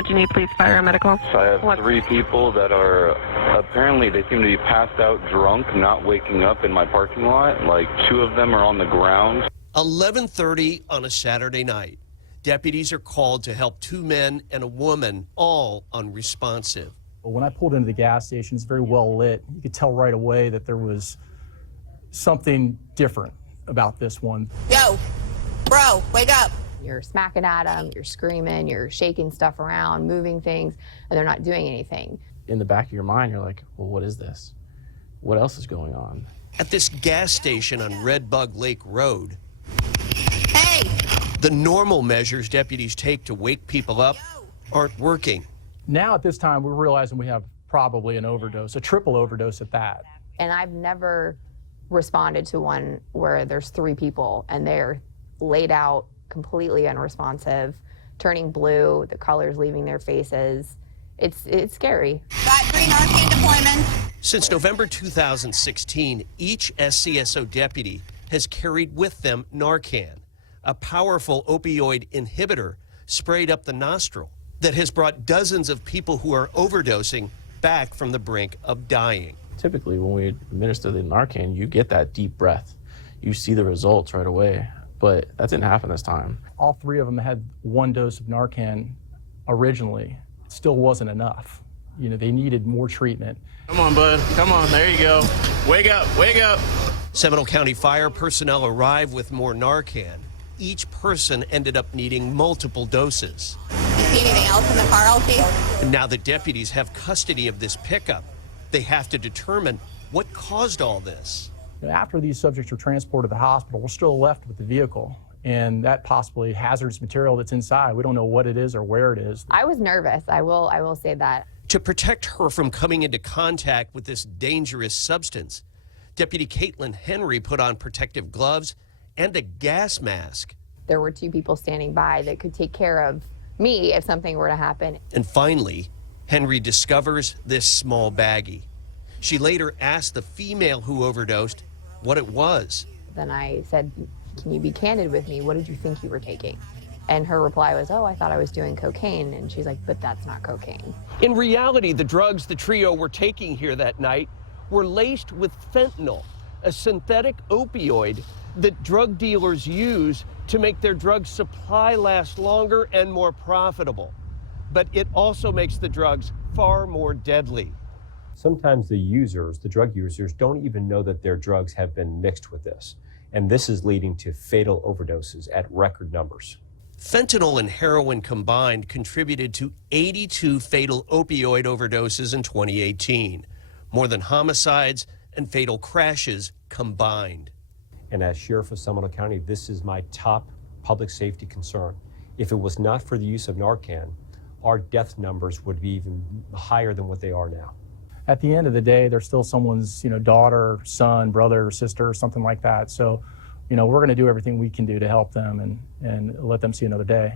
What do you need, please? Fire or medical? So I have three people that are, apparently they seem to be passed out drunk, not waking up in my parking lot. Like, two of them are on the ground. 11:30 on a Saturday night. Deputies are called to help two men and a woman, all unresponsive. When I pulled into the gas station, it's very well lit. You could tell right away that there was something different about this one. Yo, bro, wake up. You're smacking at them, you're screaming, you're shaking stuff around, moving things, and they're not doing anything. In the back of your mind, you're like, well, what is this? What else is going on? At this gas station on Red Bug Lake Road, Hey! the normal measures deputies take to wake people up aren't working. Now at this time, we're realizing we have probably an overdose, a triple overdose at that. And I've never responded to one where there's three people and they're laid out completely unresponsive, turning blue, the colors leaving their faces. It's scary. Got 3 Narcan deployment. Since November 2016, each SCSO deputy has carried with them Narcan, a powerful opioid inhibitor sprayed up the nostril that has brought dozens of people who are overdosing back from the brink of dying. Typically, when we administer the Narcan, you get that deep breath. You see the results right away, but that didn't happen this time. All three of them had one dose of Narcan originally. It still wasn't enough. You know, they needed more treatment. Come on, bud. Come on. There you go. Wake up. Wake up. Seminole County fire personnel arrived with more Narcan. Each person ended up needing multiple doses. See anything else in the car, LT? And now the deputies have custody of this pickup. They have to determine what caused all this. After these subjects were transported to the hospital, we're still left with the vehicle and that possibly hazardous material that's inside. We don't know what it is or where it is. I was nervous, I will say that. To protect her from coming into contact with this dangerous substance, Deputy Caitlin Henry put on protective gloves and a gas mask. There were two people standing by that could take care of me if something were to happen. And finally, Henry discovers this small baggie. She later asked the female who overdosed what it was. Then I said, can you be candid with me? What did you think you were taking? And her reply was, oh, I thought I was doing cocaine. And she's like, but that's not cocaine. In reality, the drugs the trio were taking here that night were laced with fentanyl, a synthetic opioid that drug dealers use to make their drug supply last longer and more profitable. But it also makes the drugs far more deadly. Sometimes the drug users, don't even know that their drugs have been mixed with this. And this is leading to fatal overdoses at record numbers. Fentanyl and heroin combined contributed to 82 fatal opioid overdoses in 2018, more than homicides and fatal crashes combined. And as Sheriff of Seminole County, this is my top public safety concern. If it was not for the use of Narcan, our death numbers would be even higher than what they are now. At the end of the day, they're still someone's, daughter, son, brother, sister, something like that. So, we're going to do everything we can do to help them and let them see another day.